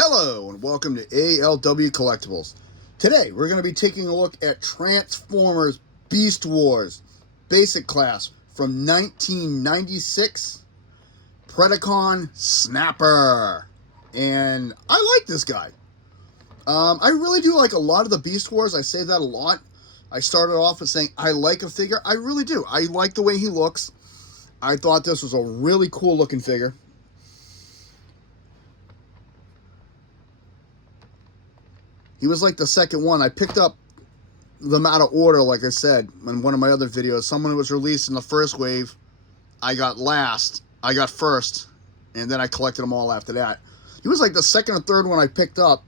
Hello and welcome to ALW Collectibles. Today we're going to be taking a look at Transformers Beast Wars Basic Class from 1996 Predacon Snapper. And I like this guy. I really do like a lot of the Beast Wars. I say that a lot. I started off with saying I like a figure. I really do. I like the way he looks. I thought this was a really cool looking figure. He was like the second one. I picked up them out of order, like I said, in one of my other videos. Someone who was released in the first wave, I got last. I got first, and then I collected them all after that. He was like the second or third one I picked up,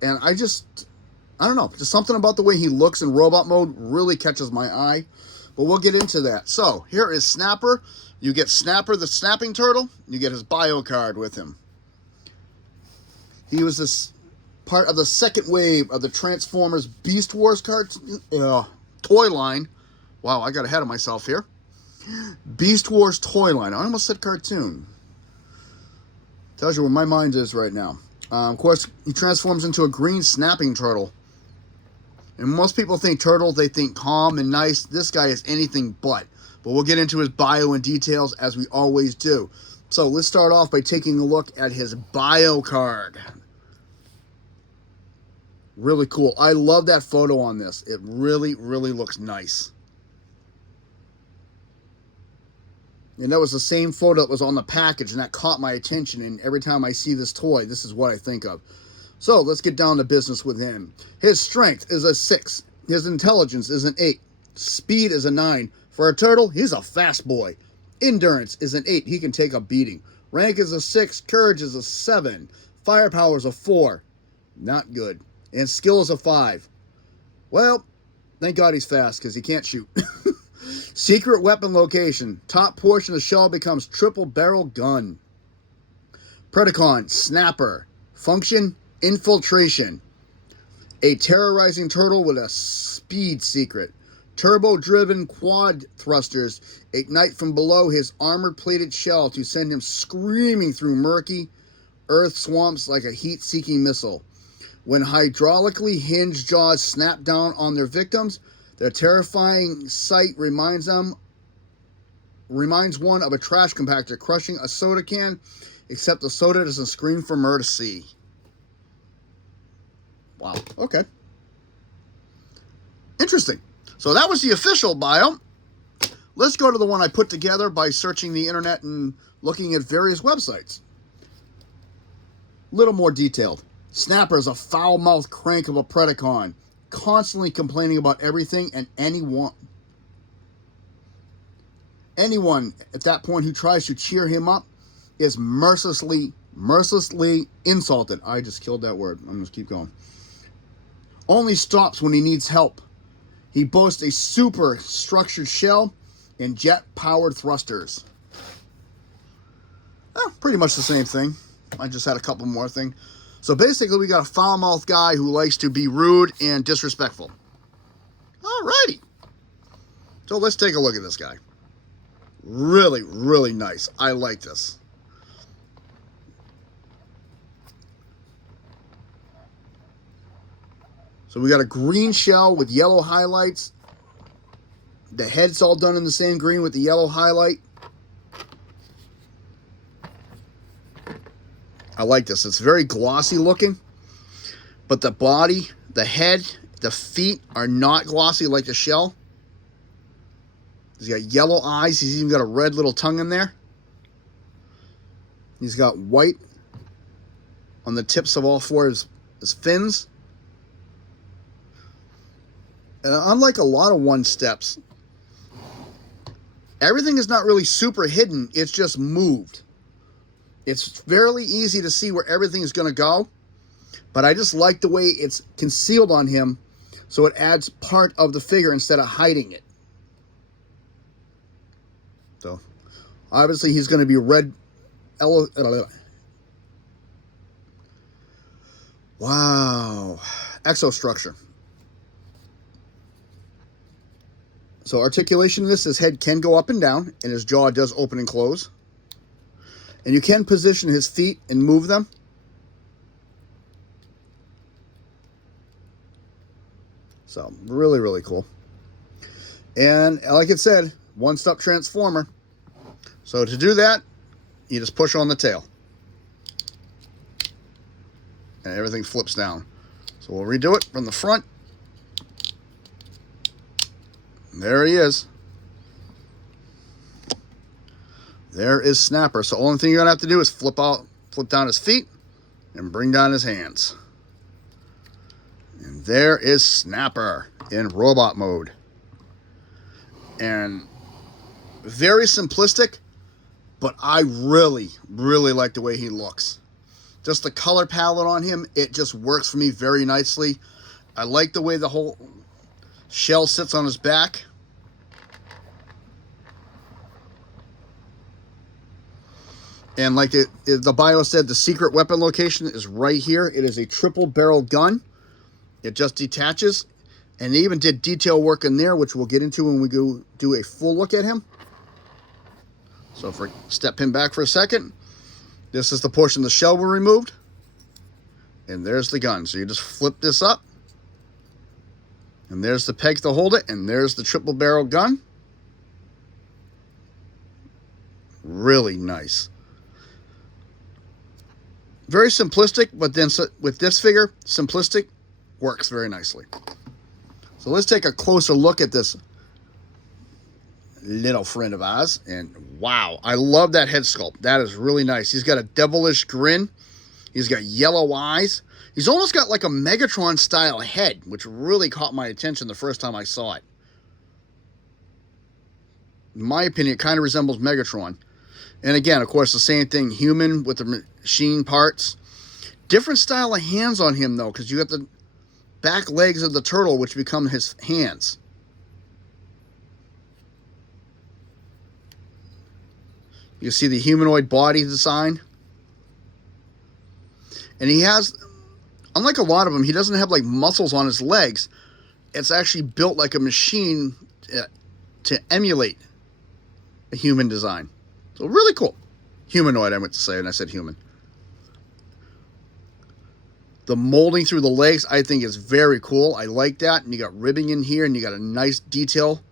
and I don't know. Just something about the way he looks in robot mode really catches my eye. But we'll get into that. So, here is Snapper. You get Snapper, the snapping turtle. You get his bio card with him. He was this part of the second wave of the Transformers Beast Wars toy line. Wow, I got ahead of myself here. Beast Wars toy line. I almost said cartoon. Tells you where my mind is right now. Of course, he transforms into a green snapping turtle. And most people think turtle, they think calm and nice. This guy is anything but. But we'll get into his bio and details as we always do. So let's start off by taking a look at his bio card. Really cool. I love that photo on this. It really, really looks nice. And that was the same photo that was on the package, and that caught my attention. And every time I see this toy, this is what I think of. So let's get down to business with him. His strength is a 6. His intelligence is an 8. Speed is a 9. For a turtle, he's a fast boy. Endurance is an 8. He can take a beating. Rank is a 6. Courage is a 7. Firepower is a 4. Not good. And skill is a 5. Well, thank God he's fast, because he can't shoot. Secret weapon location. Top portion of the shell becomes triple barrel gun. Predacon Snapper. Function, infiltration. A terrorizing turtle with a speed secret. Turbo-driven quad thrusters ignite from below his armor-plated shell to send him screaming through murky earth swamps like a heat-seeking missile. When hydraulically hinged jaws snap down on their victims, their terrifying sight reminds one of a trash compactor crushing a soda can, except the soda doesn't scream for mercy. Wow, okay. Interesting. So that was the official bio. Let's go to the one I put together by searching the internet and looking at various websites. A little more detailed. Snapper is a foul-mouthed crank of a Predacon, constantly complaining about everything and anyone. Anyone at that point who tries to cheer him up is mercilessly insulted. I just killed that word. I'm going to keep going. Only stops when he needs help. He boasts a super structured shell and jet-powered thrusters. Pretty much the same thing. I just had a couple more things. So basically, we got a foul-mouthed guy who likes to be rude and disrespectful. Alrighty. So let's take a look at this guy. Really, really nice. I like this. So we got a green shell with yellow highlights. The head's all done in the same green with the yellow highlight. I like this. It's very glossy looking, but the body, the head, the feet are not glossy like the shell. He's got yellow eyes. He's even got a red little tongue in there. He's got white on the tips of all four of his fins. And unlike a lot of one-steps, everything is not really super hidden. It's just moved. It's fairly easy to see where everything is going to go, but I just like the way it's concealed on him, so it adds part of the figure instead of hiding it. So, obviously he's going to be red. Wow. Exostructure. So articulation of this, his head can go up and down, and his jaw does open and close. And you can position his feet and move them. So, really, really cool. And like it said, one-step transformer. So to do that, you just push on the tail. And everything flips down. So we'll redo it from the front. There he is. There is Snapper. So the only thing you're going to have to do is flip down his feet and bring down his hands. And there is Snapper in robot mode. And very simplistic, but I really, really like the way he looks. Just the color palette on him, it just works for me very nicely. I like the way the whole shell sits on his back. And like the bio said, the secret weapon location is right here. It is a triple barrel gun. It just detaches. And they even did detail work in there, which we'll get into when we go do a full look at him. So if we step him back for a second, this is the portion of the shell we removed. And there's the gun. So you just flip this up. And there's the peg to hold it. And there's the triple barrel gun. Really nice. Very simplistic, but then with this figure, simplistic works very nicely. So let's take a closer look at this little friend of ours. And wow, I love that head sculpt. That is really nice. He's got a devilish grin. He's got yellow eyes. He's almost got like a Megatron style head, which really caught my attention the first time I saw it. In my opinion, it kind of resembles Megatron. And again, of course, the same thing, human with the machine parts. Different style of hands on him, though, because you got the back legs of the turtle, which become his hands. You see the humanoid body design. And he has, unlike a lot of them, he doesn't have like muscles on his legs. It's actually built like a machine to emulate a human design. So really cool. Humanoid, I meant to say, and I said human. The molding through the legs, I think, is very cool. I like that. And you got ribbing in here, and you got a nice detail.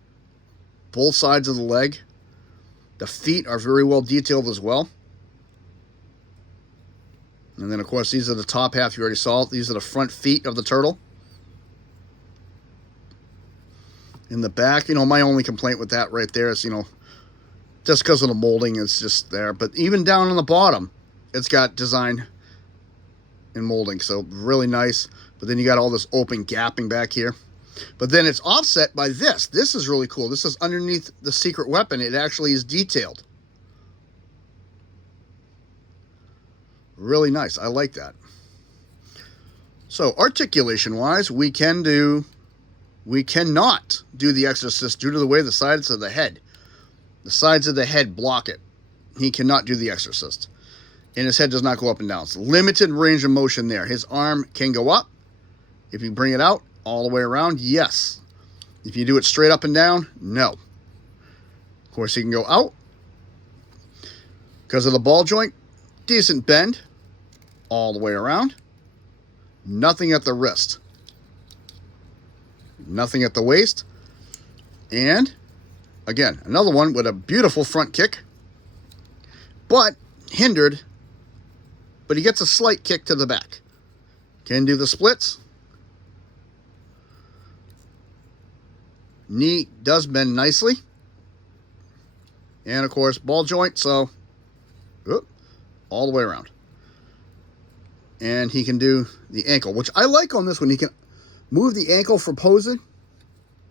Both sides of the leg. The feet are very well detailed as well. And then, of course, these are the top half you already saw. These are the front feet of the turtle. In the back, my only complaint with that right there is, just because of the molding, it's just there. But even down on the bottom, it's got design and molding. So really nice. But then you got all this open gapping back here. But then it's offset by this. This is really cool. This is underneath the secret weapon. It actually is detailed. Really nice. I like that. So articulation-wise, we cannot do the Exorcist due to the way the sides of the head. The sides of the head block it. He cannot do the Exorcist. And his head does not go up and down. It's limited range of motion there. His arm can go up. If you bring it out all the way around, yes. If you do it straight up and down, no. Of course, he can go out. Because of the ball joint, decent bend all the way around. Nothing at the wrist. Nothing at the waist. And again, another one with a beautiful front kick, but hindered, but he gets a slight kick to the back. Can do the splits. Knee does bend nicely. And of course, ball joint, so all the way around. And he can do the ankle, which I like on this one. He can move the ankle for posing.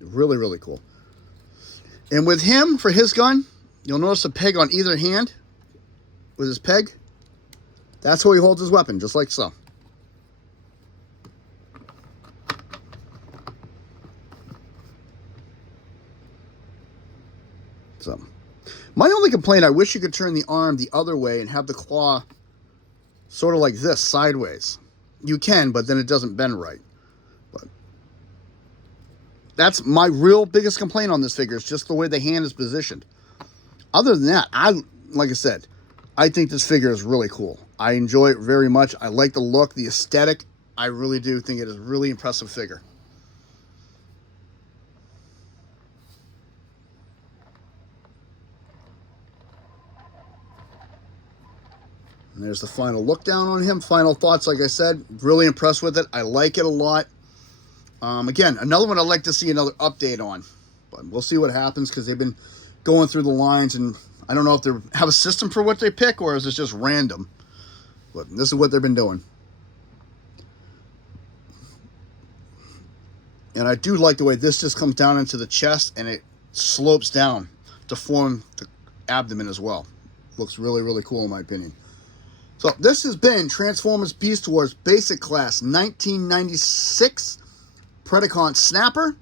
Really, really cool. And with him, for his gun, you'll notice a peg on either hand with his peg. That's how he holds his weapon, just like so. So, my only complaint, I wish you could turn the arm the other way and have the claw sort of like this, sideways. You can, but then it doesn't bend right. But that's my real biggest complaint on this figure, is just the way the hand is positioned. Other than that, like I said, I think this figure is really cool. I enjoy it very much. I like the look, the aesthetic. I really do think it is a really impressive figure. And there's the final look down on him. Final thoughts, like I said, really impressed with it. I like it a lot. Again, another one I'd like to see another update on. But we'll see what happens because they've been going through the lines, and I don't know if they have a system for what they pick or is it just random. But this is what they've been doing. And I do like the way this just comes down into the chest and it slopes down to form the abdomen as well. Looks really, really cool in my opinion. So this has been Transformers Beast Wars Basic Class 1996 Predacon Snapper.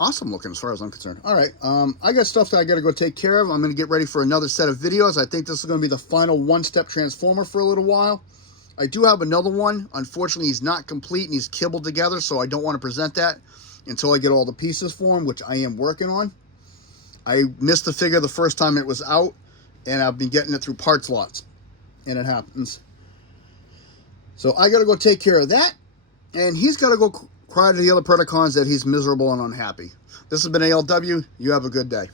Awesome looking as far as I'm concerned. All right, I got stuff that I got to go take care of. I'm going to get ready for another set of videos. I think this is going to be the final one-step Transformer for a little while. I do have another one. Unfortunately, he's not complete and he's kibbled together, so I don't want to present that until I get all the pieces for him, which I am working on. I missed the figure the first time it was out, and I've been getting it through parts lots, and it happens. So I got to go take care of that, and he's got to go cry to the other Predacons that he's miserable and unhappy. This has been ALW. You have a good day.